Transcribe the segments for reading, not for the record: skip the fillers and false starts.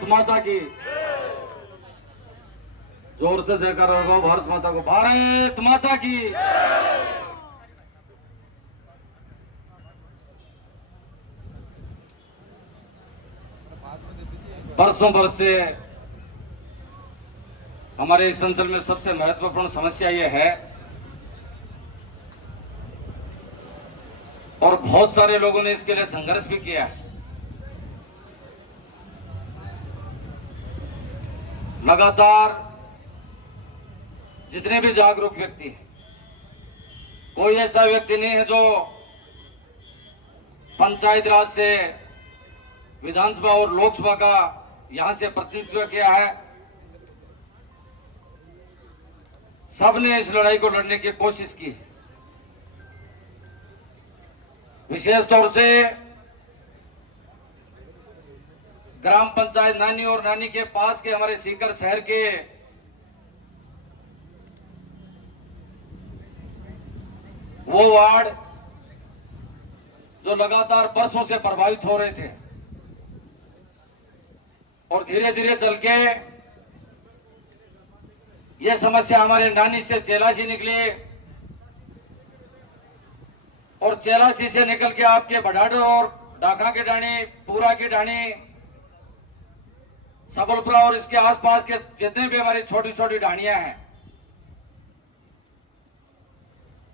भारत माता की जोर से जयकार होगा। भारत माता को, भारत माता की। बरसों बरस से हमारे इस अंचल में सबसे महत्वपूर्ण समस्या ये है, और बहुत सारे लोगों ने इसके लिए संघर्ष भी किया है। लगातार जितने भी जागरूक व्यक्ति हैं, कोई ऐसा व्यक्ति नहीं है जो पंचायत राज से विधानसभा और लोकसभा का यहां से प्रतिनिधित्व किया है। सबने इस लड़ाई को लड़ने की कोशिश की है। विशेष तौर से ग्राम पंचायत नानी और नानी के पास के हमारे सीकर शहर के वो वार्ड जो लगातार बरसों से प्रभावित हो रहे थे, और धीरे धीरे चल के ये समस्या हमारे नानी से चेलासी निकली, और चेलासी से निकल के आपके बड़ाडे और डाका के डाणी, पूरा की डाणी, सबलपुरा और इसके आसपास के जितने भी हमारी छोटी छोटी डाणियां हैं,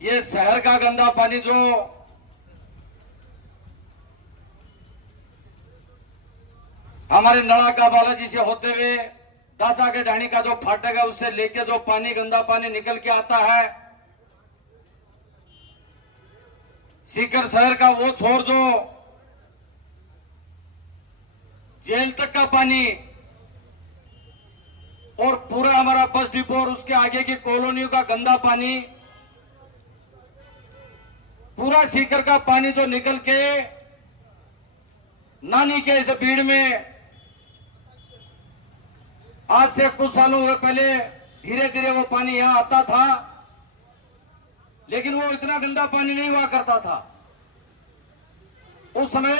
ये शहर का गंदा पानी जो हमारे नड़ा का बालाजी से होते हुए दासा के ढाणी का जो फाटक है उससे लेके जो पानी, गंदा पानी निकल के आता है, सीकर शहर का वो छोर जो जेल तक का पानी, और पूरा हमारा बस डिपो और उसके आगे की कॉलोनियों का गंदा पानी, पूरा सीकर का पानी जो निकल के नानी के इस भीड़ में आज से कुछ सालों हुए पहले धीरे धीरे वो पानी यहां आता था, लेकिन वो इतना गंदा पानी नहीं हुआ करता था। उस समय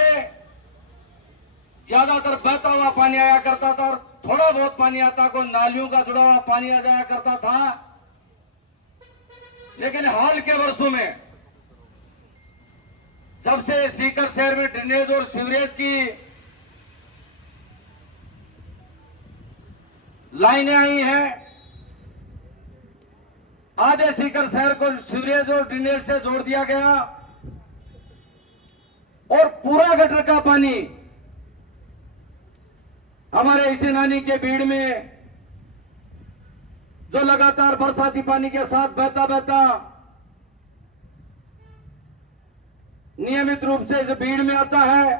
ज्यादातर बहता हुआ पानी आया करता था, और थोड़ा बहुत पानी आता, कोई नालियों का जुड़ा हुआ पानी आ जाया करता था। लेकिन हाल के वर्षों में जब से सीकर शहर में ड्रेनेज और सीवरेज की लाइनें आई हैं, आधे सीकर शहर को सीवरेज और ड्रेनेज से जोड़ दिया गया, और पूरा गटर का पानी हमारे इसी नानी के भीड़ में जो लगातार बरसाती पानी के साथ बहता बहता नियमित रूप से इस भीड़ में आता है,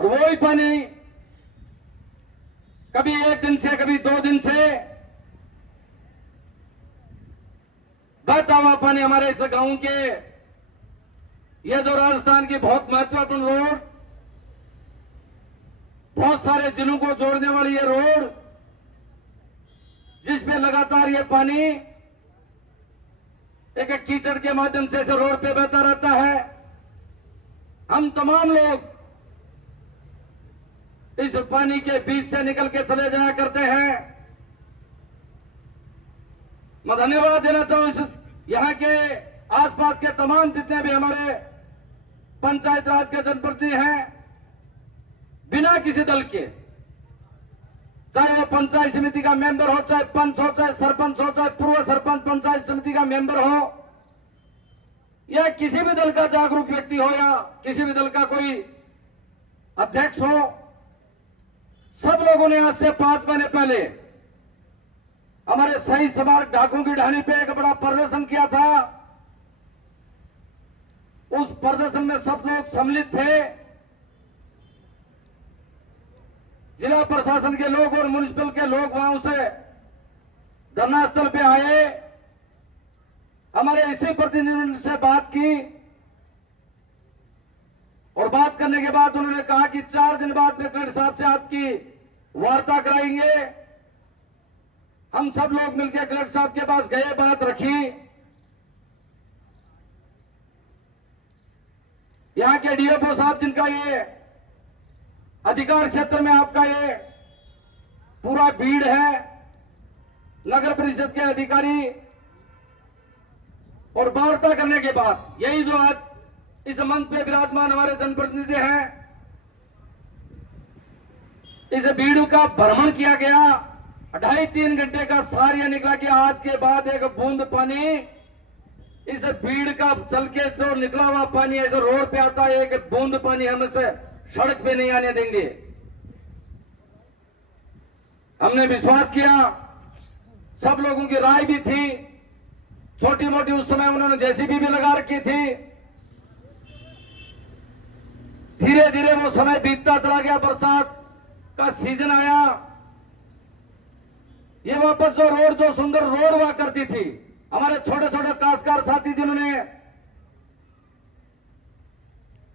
और वही पानी कभी एक दिन से कभी 2 दिन से बहता हुआ पानी हमारे इस गांव के, यह जो राजस्थान की बहुत महत्वपूर्ण रोड, बहुत सारे जिलों को जोड़ने वाली ये रोड, जिसमें लगातार ये पानी एक कीचड़ के माध्यम से इस रोड पे बहता रहता है। हम तमाम लोग इस पानी के बीच से निकल के चले जाया करते हैं। मैं धन्यवाद देना चाहूं इस यहां के आसपास के तमाम जितने भी हमारे पंचायत राज के जनप्रतिनिधि हैं, बिना किसी दल के, चाहे वो पंचायत समिति का मेंबर हो, चाहे पंच हो, चाहे सरपंच हो, चाहे पूर्व सरपंच पंचायत समिति का मेंबर हो, या किसी भी दल का जागरूक व्यक्ति हो, या किसी भी दल का कोई अध्यक्ष हो, सब लोगों ने आज से 5 महीने पहले हमारे सही स्मारक ढाकों की ढाणी पे एक बड़ा प्रदर्शन किया था। उस प्रदर्शन में सब लोग सम्मिलित थे, जिला प्रशासन के लोग और म्युनिसिपल के लोग वहां से धरना स्थल पे आए, हमारे इसी प्रतिनिधिमंडल से बात की, और बात करने के बाद उन्होंने कहा कि 4 दिन बाद में कलेक्टर साहब से आपकी वार्ता कराएंगे। हम सब लोग मिलकर कलेक्टर साहब के पास गए, बात रखी। यहां के डीएफओ साहब जिनका ये अधिकार क्षेत्र में आपका ये पूरा भीड़ है, नगर परिषद के अधिकारी, और वार्ता करने के बाद यही जो आज इस मंच पे विराजमान हमारे जनप्रतिनिधि हैं, इस भीड़ का भ्रमण किया गया, 2.5-3 घंटे का सार यह निकला कि आज के बाद एक बूंद पानी इस भीड़ का चल के जो निकला हुआ पानी ऐसे रोड पे आता है, एक बूंद पानी हम इसे सड़क पे नहीं आने देंगे। हमने विश्वास किया, सब लोगों की राय भी थी, छोटी मोटी उस समय उन्होंने जेसीबी भी लगा रखी थी। धीरे धीरे वो समय बीतता चला गया, बरसात का सीजन आया, ये वापस जो रोड, जो सुंदर रोड हुआ करती थी, हमारे छोटे छोटे काश्तकार साथी जिन्होंने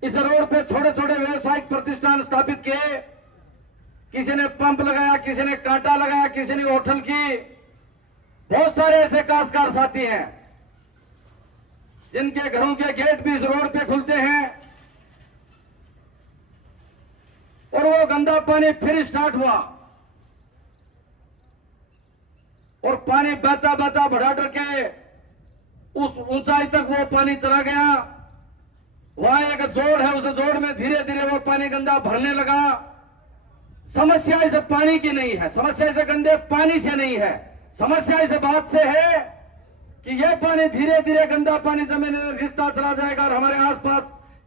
इस रोड पे छोटे छोटे व्यवसायिक प्रतिष्ठान स्थापित किए, किसी ने पंप लगाया, किसी ने कांटा लगाया, किसी ने होटल की, बहुत सारे ऐसे काश्तकार साथी हैं जिनके घरों के गेट भी इस रोड पे खुलते हैं, और वो गंदा पानी फिर स्टार्ट हुआ और पानी बहता बहता भड़ाटर के उस ऊंचाई तक वो पानी चला गया। वहां एक जोड़ है, उस जोड़ में धीरे धीरे वो पानी गंदा भरने लगा। समस्या इस पानी की नहीं है, समस्या इस गंदे पानी से नहीं है, समस्या इस बात से है कि यह पानी धीरे धीरे गंदा पानी जमीन में घिसता चला जाएगा और हमारे आसपास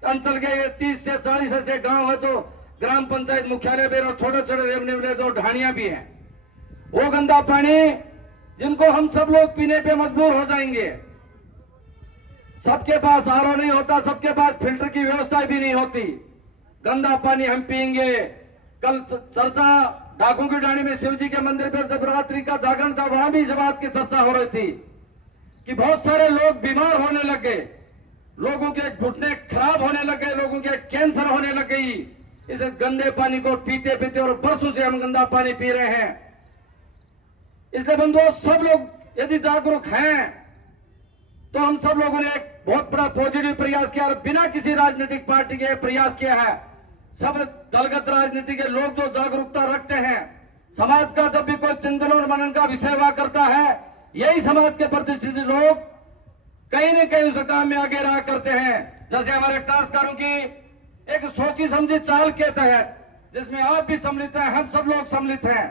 अंचल के ये 30 से 40 ऐसे गांव है तो ग्राम पंचायत मुख्यालय भी और छोटे छोटे रेवन्यू विलेज और ढाणियां भी हैं, वो गंदा पानी जिनको हम सब लोग पीने पे मजबूर हो जाएंगे। सबके पास आरओ नहीं होता, सबके पास फिल्टर की व्यवस्था भी नहीं होती, गंदा पानी हम पिएंगे। कल चर्चा डाकू की ढाणी में शिव जी के मंदिर पर जब रात्रि का जागरण था, वहां भी इस बात की चर्चा हो रही थी कि बहुत सारे लोग बीमार होने लगे, लोगों के घुटने खराब होने लगे, लोगों के कैंसर होने लग गई इस गंदे पानी को पीते पीते, और बरसों से हम गंदा पानी पी रहे हैं। इसलिए बंधुओं, सब लोग यदि जागरूक हैं तो हम सब लोगों ने एक बहुत बड़ा पॉजिटिव प्रयास किया और बिना किसी राजनीतिक पार्टी के प्रयास किया है। सब दलगत राजनीति के लोग जो जागरूकता रखते हैं, समाज का जब भी कोई चिंतन और मनन का विषय हुआ करता है, यही समाज के प्रतिष्ठित लोग कहीं न कहीं उस काम में आगे रहा करते हैं। जैसे हमारे काश्तकारों की एक सोची समझी चाल के तहत, जिसमें आप भी सम्मिलित हैं, हम सब लोग सम्मिलित हैं,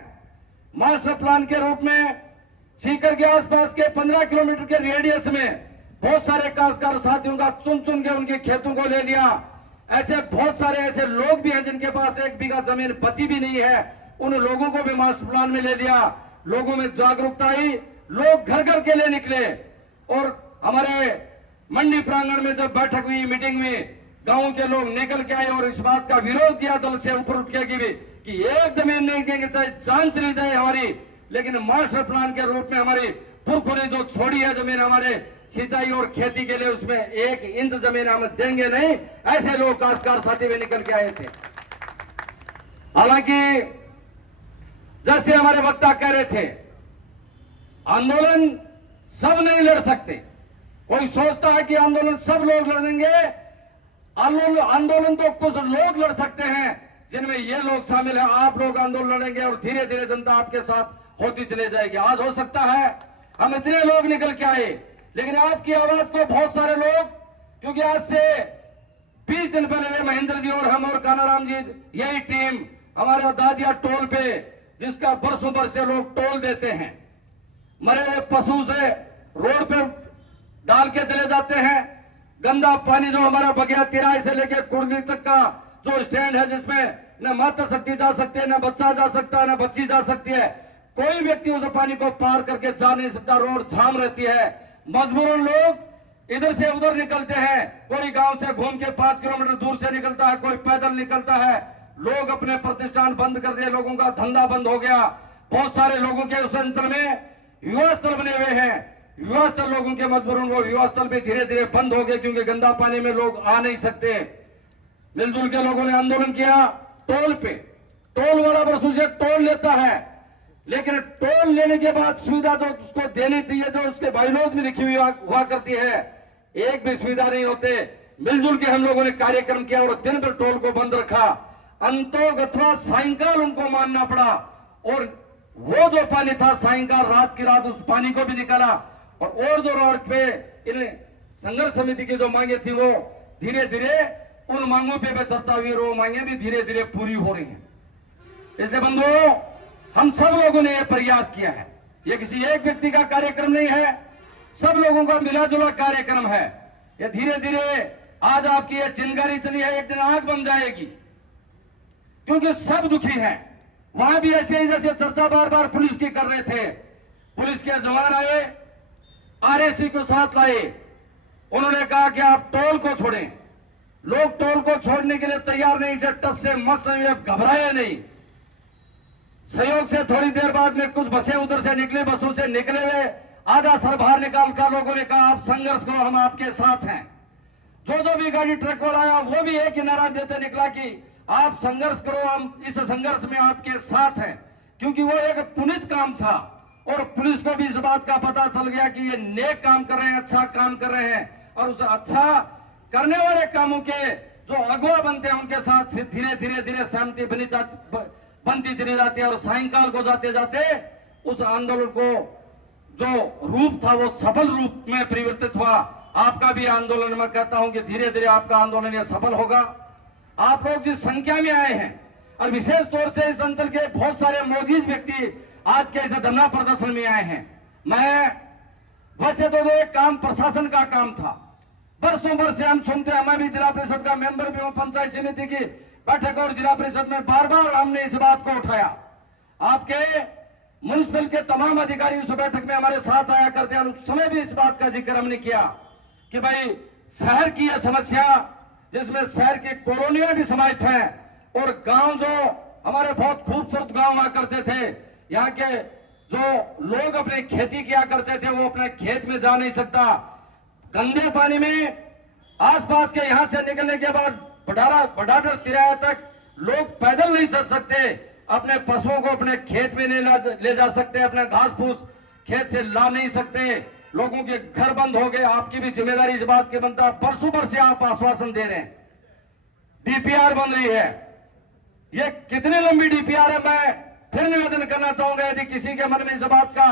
मास्टर प्लान के रूप में सीकर के आसपास के 15 किलोमीटर के रेडियस में बहुत सारे काश्तकार साथियों का चुन चुन के उनके खेतों को ले लिया। ऐसे बहुत सारे ऐसे लोग भी हैं जिनके पास 1 बीघा जमीन बची भी नहीं है, उन लोगों को भी मास्टर प्लान में ले लिया। लोगों में जागरूकता आई, लोग घर घर के लिए निकले और हमारे मंडी प्रांगण में जब बैठक हुई, मीटिंग में गांव के लोग निकल के आए और इस बात का विरोध किया दल से ऊपर उठ के कि एक जमीन नहीं देंगे, चाहे जान चली जाए हमारी, लेकिन मास्टर प्लान के रूप में हमारी पुरखों ने जो छोड़ी है जमीन हमारे सिंचाई और खेती के लिए, उसमें 1 इंच जमीन हम देंगे नहीं। ऐसे लोग काश्तकार साथी भी निकल के आए थे। हालांकि जैसे हमारे वक्ता कह रहे थे, आंदोलन सब नहीं लड़ सकते। कोई सोचता है कि आंदोलन सब लोग लड़ेंगे, आंदोलन तो कुछ लोग लड़ सकते हैं, जिनमें ये लोग शामिल हैं। आप लोग आंदोलन लड़ेंगे और धीरे धीरे जनता आपके साथ होती चले जाएगी। आज हो सकता है हम इतने लोग निकल के आए, लेकिन आपकी आवाज को बहुत सारे लोग, क्योंकि आज से 20 दिन पहले महेंद्र जी और हम और कानाराम जी, यही टीम हमारे दादिया टोल पे, जिसका बरसों बरस से लोग टोल देते हैं, मरे हुए पशु से रोड पे डाल के चले जाते हैं। गंदा पानी जो हमारा बगिया तिराई से लेकर कुर्दी तक का जो स्टैंड है, जिसमें न माता शक्ति जा सकती है, न बच्चा जा सकता है, न बच्ची जा सकती है, कोई व्यक्ति उस पानी को पार करके जा नहीं सकता। रोड जाम रहती है, मजबूरन लोग इधर से उधर निकलते हैं। कोई गांव से घूम के 5 किलोमीटर दूर से निकलता है, कोई पैदल निकलता है। लोग अपने प्रतिष्ठान बंद कर दिए, लोगों का धंधा बंद हो गया। बहुत सारे लोगों के उस अंचल में युवा स्थल बने हुए हैं, युवा स्थल लोगों के मजबूरन वो युवा स्थल भी धीरे धीरे बंद हो गए, क्योंकि गंदा पानी में लोग आ नहीं सकते। मिलजुल के लोगों ने आंदोलन किया टोल पे। टोल वाला बरसों से टोल लेता है, लेकिन टोल लेने के बाद सुविधा जो उसको देनी चाहिए, जो उसके बायलॉज में लिखी हुई हुआ करती है, एक भी सुविधा नहीं होते। मिलजुल के हम लोगों ने कार्यक्रम किया और दिन भर टोल को बंद रखा। अंतोगत्वा सायंकाल उनको मानना पड़ा, और वो जो पानी था सायंकाल रात की रात उस पानी को भी निकाला। और जो रोड पे इन संघर्ष समिति की जो मांगे थी वो धीरे धीरे उन मांगों पे भी चर्चा हुई, और वो मांगे भी धीरे धीरे पूरी हो रही हैं। इसलिए बंधुओं, हम सब लोगों ने यह प्रयास किया है, ये किसी एक व्यक्ति का कार्यक्रम नहीं है, सब लोगों का मिला जुला कार्यक्रम है। ये धीरे धीरे आज आपकी ये चिंगारी चली है, एक दिन आग बन जाएगी, क्योंकि सब दुखी हैं। वहां भी ऐसे ही जैसे चर्चा बार बार पुलिस की कर रहे थे, पुलिस के जवान आए, आरएसी को साथ लाए, उन्होंने कहा कि आप टोल को छोड़ें। लोग टोल को छोड़ने के लिए तैयार नहीं थे, टस से मस्त नहीं, घबराए नहीं। सहयोग से थोड़ी देर बाद में कुछ बसें उधर से निकली, बसों से निकले हुए आधा सर बाहर निकालकर लोगों ने कहा आप संघर्ष करो, हम आपके साथ हैं। जो भी गाड़ी ट्रक वाला आया वो भी एक ही नारा देते निकला कि आप संघर्ष करो, हम इस संघर्ष में आपके साथ हैं, क्योंकि वो एक पुनीत काम था। और पुलिस को भी इस बात का पता चल गया कि ये नेक काम कर रहे हैं, अच्छा काम कर रहे हैं, और उस अच्छा करने वाले कामों के जो अगुवा बनते हैं उनके साथ धीरे धीरे धीरे सहमति बनती चली जाती है। और सायंकाल को जाते जाते उस आंदोलन को जो रूप था वो सफल रूप में परिवर्तित हुआ। आपका भी आंदोलन, मैं कहता हूं कि धीरे धीरे आपका आंदोलन यह सफल होगा। आप लोग जिस संख्या में आए हैं, और विशेष तौर से इस अंचल के बहुत सारे मोदीज व्यक्ति आज के इस धरना प्रदर्शन में आए हैं। मैं वैसे तो एक काम प्रशासन का काम था, बरसों वर्ष से हम सुनते हैं, मैं भी जिला परिषद का मेंबर भी हूं, पंचायत समिति की बैठक और जिला परिषद में बार बार हमने इस बात को उठाया। आपके म्युनिसिपल के तमाम अधिकारी उस बैठक में हमारे साथ आया करते हैं, उस समय भी इस बात का जिक्र हमने किया कि भाई शहर की यह समस्या, जिसमें शहर की कॉलोनियां भी समाहित हैं, और गांव जो हमारे बहुत खूबसूरत गांव हुआ करते थे, यहाँ के जो लोग अपनी खेती किया करते थे वो अपने खेत में जा नहीं सकता। गंदे पानी में आसपास के यहां से निकलने के बाद बडाडर तिराया तक लोग पैदल नहीं चल सकते, अपने पशुओं को अपने खेत में नहीं ले जा सकते, अपने घास फूस खेत से ला नहीं सकते, लोगों के घर बंद हो गए। आपकी भी जिम्मेदारी इस बात की बनता है, बरसों भर से आप आश्वासन दे रहे हैं, डीपीआर बन रही है, ये कितनी लंबी डीपीआर है। मैं फिर निवेदन करना चाहूंगा, यदि किसी के मन में इस बात का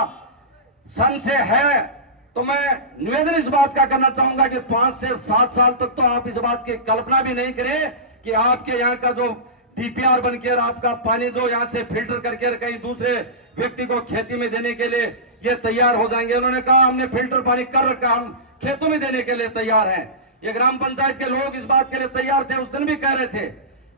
संशय है तो मैं निवेदन इस बात का करना चाहूंगा कि 5 से 7 साल तक तो आप इस बात की कल्पना भी नहीं करें कि आपके यहाँ का जो डीपीआर बनकर आपका पानी जो यहाँ से फिल्टर करके कहीं दूसरे व्यक्ति को खेती में देने के लिए ये तैयार हो जाएंगे। उन्होंने कहा हमने फिल्टर पानी कर रखा, हम खेतों में देने के लिए तैयार हैं। ये ग्राम पंचायत के लोग इस बात के लिए तैयार थे, उस दिन भी कह रहे थे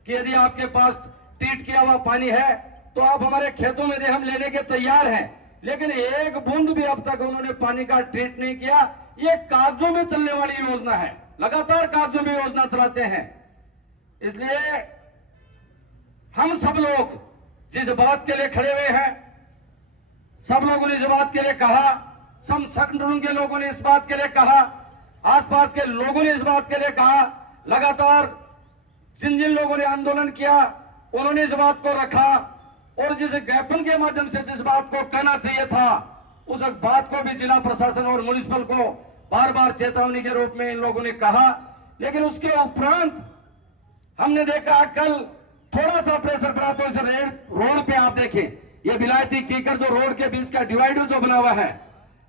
कि यदि आपके पास ट्रीट किया हुआ पानी है तो आप हमारे खेतों में दे, हम लेने के तैयार हैं। लेकिन एक बूंद भी अब तक उन्होंने पानी का ट्रीट नहीं किया। ये कागजों में चलने वाली योजना है, लगातार कागजों में योजना चलाते हैं। इसलिए हम सब लोग जिस बात के लिए खड़े हुए हैं, सब लोगों ने इस बात के लिए कहा, सब संगठनों के लोगों ने इस बात के लिए कहा, आसपास के लोगों ने इस बात के लिए कहा, लगातार जिन जिन लोगों ने आंदोलन किया उन्होंने इस बात को रखा, और जिस ज्ञापन के माध्यम से जिस बात को कहना चाहिए था उस बात को भी जिला प्रशासन और म्युनिसिपल को बार बार चेतावनी के रूप में इन लोगों ने कहा। लेकिन उसके उपरांत हमने देखा कल थोड़ा सा प्रेशर पड़ा तो इस रोड पे आप देखें, ये विलायती कीकर जो रोड के बीच का डिवाइडर जो बना हुआ है,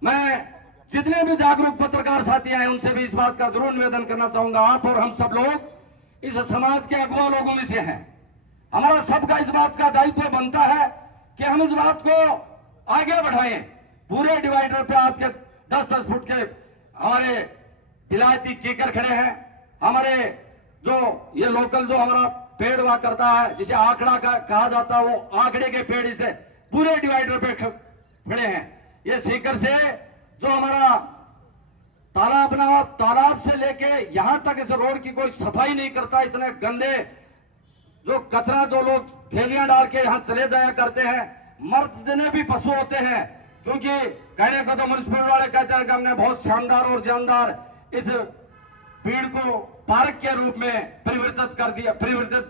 मैं जितने भी जागरूक पत्रकार साथी आए उनसे भी इस बात का जरूर निवेदन करना चाहूंगा। आप और हम सब लोग इस समाज के अगुवा लोगों में से हैं, हमारा सबका इस बात का दायित्व बनता है कि हम इस बात को आगे बढ़ाएं। पूरे डिवाइडर पे आपके 10-10 फुट के हमारे विलायती कीकर खड़े हैं, हमारे जो ये लोकल जो हमारा पेड़ हुआ करता है जिसे आंकड़ा कहा जाता है, वो आंकड़े के पेड़ इसे पूरे डिवाइडर पे खड़े हैं। ये सीकर से जो हमारा तालाब बना हुआ, तालाब से लेके यहां तक इस रोड की कोई सफाई नहीं करता। इतने गंदे जो कचरा जो लोग थैलियां डाल के यहां चले जाया करते हैं, मर्द जितने भी पशु होते हैं, क्योंकि कहने को तो म्युनिसिपल वाले कहते हैं कि हमने बहुत शानदार और जानदार इस भीड़ को पार्क के रूप में परिवर्तित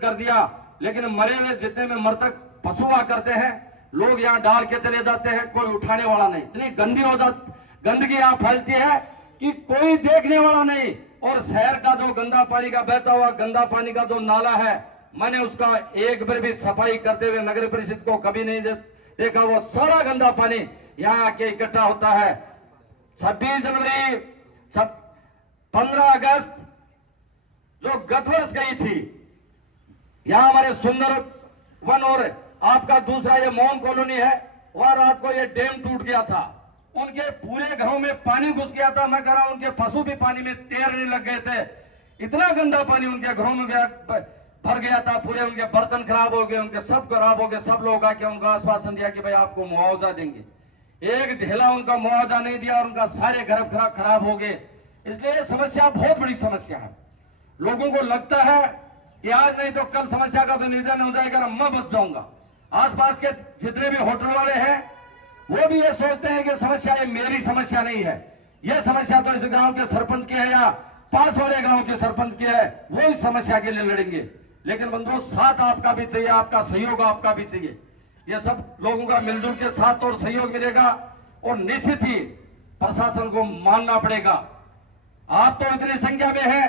कर दिया, लेकिन मरे हुए जितने में मृतक पशु हुआ करते हैं लोग यहां डाल के चले जाते हैं, कोई उठाने वाला नहीं। इतनी गंदगी यहां फैलती है कि कोई देखने वाला नहीं। और शहर का जो गंदा पानी का बहता हुआ गंदा पानी का जो नाला है मैंने उसका एक बार भी सफाई करते हुए नगर परिषद को कभी नहीं देखा। वो सारा गंदा पानी यहाँ आके इकट्ठा होता है। 26 जनवरी 15 अगस्त जो गत वर्ष गई थी, यहां हमारे सुंदर वन और आपका दूसरा ये मोहन कॉलोनी है, वहां रात को ये डैम टूट गया था, उनके पूरे घरों में पानी घुस गया था। मैं कह रहा हूं उनके पशु भी पानी में तैरने लग गए थे, इतना गंदा पानी उनके घरों में भर गया था। पूरे उनके बर्तन खराब हो गए, उनके सब खराब हो गए। सब लोग आके उनको आश्वासन दिया कि भाई आपको मुआवजा देंगे, एक ढेला उनका मुआवजा नहीं दिया और उनका सारे घर खराब हो गए। इसलिए समस्या बहुत बड़ी समस्या है। लोगों को लगता है कि आज नहीं तो कल समस्या का तो निदान हो जाएगा और मैं बच जाऊंगा। आसपास के जितने भी होटल वाले हैं वो भी ये सोचते हैं कि समस्या ये मेरी समस्या नहीं है, ये समस्या तो इस गांव के सरपंच की है या पास वाले गांव के सरपंच की है, वो इस समस्या के लिए लड़ेंगे। लेकिन बंधुओं, साथ आपका भी चाहिए, आपका सहयोग आपका भी चाहिए। ये सब लोगों का मिलजुल के साथ और सहयोग मिलेगा और निश्चित ही प्रशासन को मानना पड़ेगा। आप तो इतनी संख्या में है,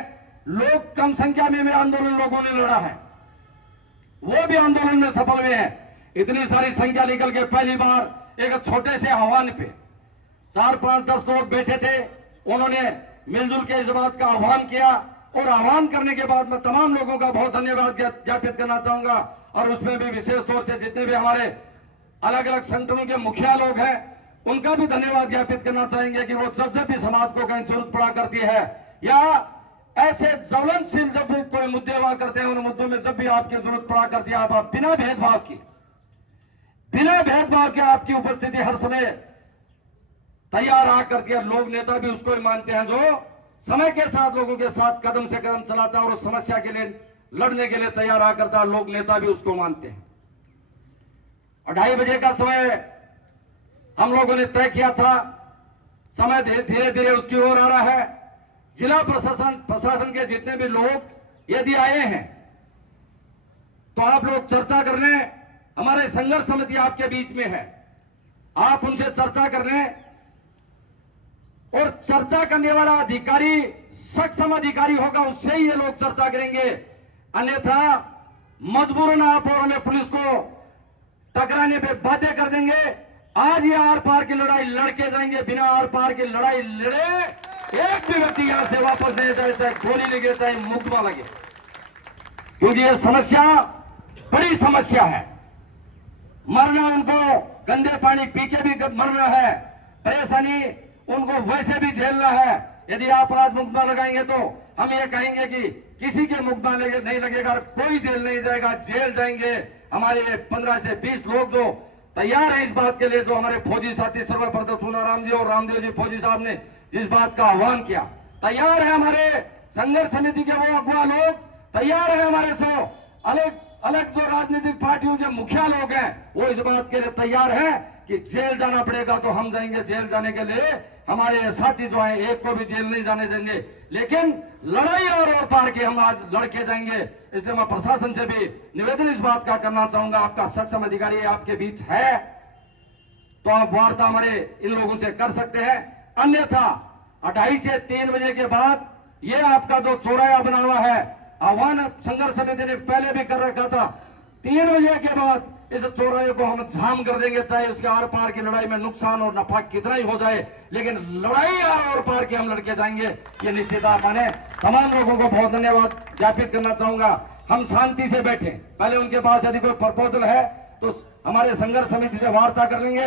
लोग कम संख्या में आंदोलन लोगों ने लड़ा है, वो भी आंदोलन में सफल हुए हैं। इतनी सारी संख्या निकल के पहली बार एक छोटे से आह्वान पे 4, 5, 10 लोग बैठे थे, उन्होंने मिलजुल के इस बात का आह्वान किया और आह्वान करने के बाद मैं तमाम लोगों का बहुत धन्यवाद ज्ञापित करना चाहूंगा। और उसमें भी विशेष तौर से जितने भी हमारे अलग अलग संगठनों के मुखिया लोग हैं उनका भी धन्यवाद ज्ञापित करना चाहेंगे कि वो जब भी समाज को कहीं जरूरत पड़ा करती है या ऐसे ज्वलनशील जब भी कोई मुद्दे हुआ करते हैं, उन मुद्दों में जब भी आपकी जरूरत पड़ा करती है, आप बिना भेदभाव के आपकी उपस्थिति हर समय तैयार आ करती है। लोग नेता भी उसको ही मानते हैं जो समय के साथ लोगों के साथ कदम से कदम चलाता है और उस समस्या के लिए लड़ने के लिए तैयार आ करता है। लोग नेता भी उसको मानते हैं। 2:30 बजे का समय हम लोगों ने तय किया था, समय धीरे धीरे उसकी ओर आ रहा है। जिला प्रशासन के जितने भी लोग यदि आए हैं तो आप लोग चर्चा करने, हमारे संघर्ष समिति आपके बीच में है, आप उनसे चर्चा करने और चर्चा करने वाला अधिकारी सक्षम अधिकारी होगा, उससे ही ये लोग चर्चा करेंगे। अन्यथा मजबूरन आप और हमें पुलिस को टकराने पे बाध्य कर देंगे। आज ये आर पार की लड़ाई लड़के जाएंगे, बिना आर पार की लड़ाई लड़े एक भी व्यक्ति यहां से वापस नहीं जाए, चाहे गोली लगे चाहे मुकदमा लगे, क्योंकि ये समस्या बड़ी समस्या है। मरना उनको गंदे पानी पी के भी मरना है, परेशानी उनको वैसे भी झेलना है। यदि आप आज मुकदमा लगाएंगे तो हम ये कहेंगे कि किसी के मुकदमा नहीं लगेगा, कोई जेल नहीं जाएगा, जेल जाएंगे हमारे 15 से 20 लोग जो तैयार है इस बात के लिए, जो हमारे फौजी साथी सर्वप्रथम सोनाराम जी और रामदेव जी फौजी साहब ने जिस बात का आह्वान किया, तैयार है हमारे संघर्ष समिति के वो अगुवा लोग, तैयार है हमारे सो अलग अलग जो राजनीतिक पार्टियों के मुखिया लोग हैं, वो इस बात के लिए तैयार हैं कि जेल जाना पड़ेगा तो हम जाएंगे। जेल जाने के लिए हमारे साथी जो है एक को भी जेल नहीं जाने देंगे, लेकिन लड़ाई और पार के हम आज लड़के जाएंगे। इसलिए मैं प्रशासन से भी निवेदन इस बात का करना चाहूंगा, आपका सक्षम अधिकारी आपके बीच है तो आप वार्ता हमारे इन लोगों से कर सकते हैं। अन्यथा 2:30 से 3 बजे के बाद ये आपका जो चौराया बना हुआ है, आह्वान संघर्ष समिति ने पहले भी कर रखा था, 3 बजे के बाद इस चौराहे को हम जाम कर देंगे, चाहे उसके आर पार की लड़ाई में नुकसान और नफा कितना ही हो जाए, लेकिन लड़ाई आर पार के हम लड़के जाएंगे, ये निश्चित आप माने। तमाम लोगों को बहुत धन्यवाद ज्ञापित करना चाहूंगा। हम शांति से बैठे, पहले उनके पास यदि कोई प्रपोजल है तो हमारे संघर्ष समिति से वार्ता कर लेंगे।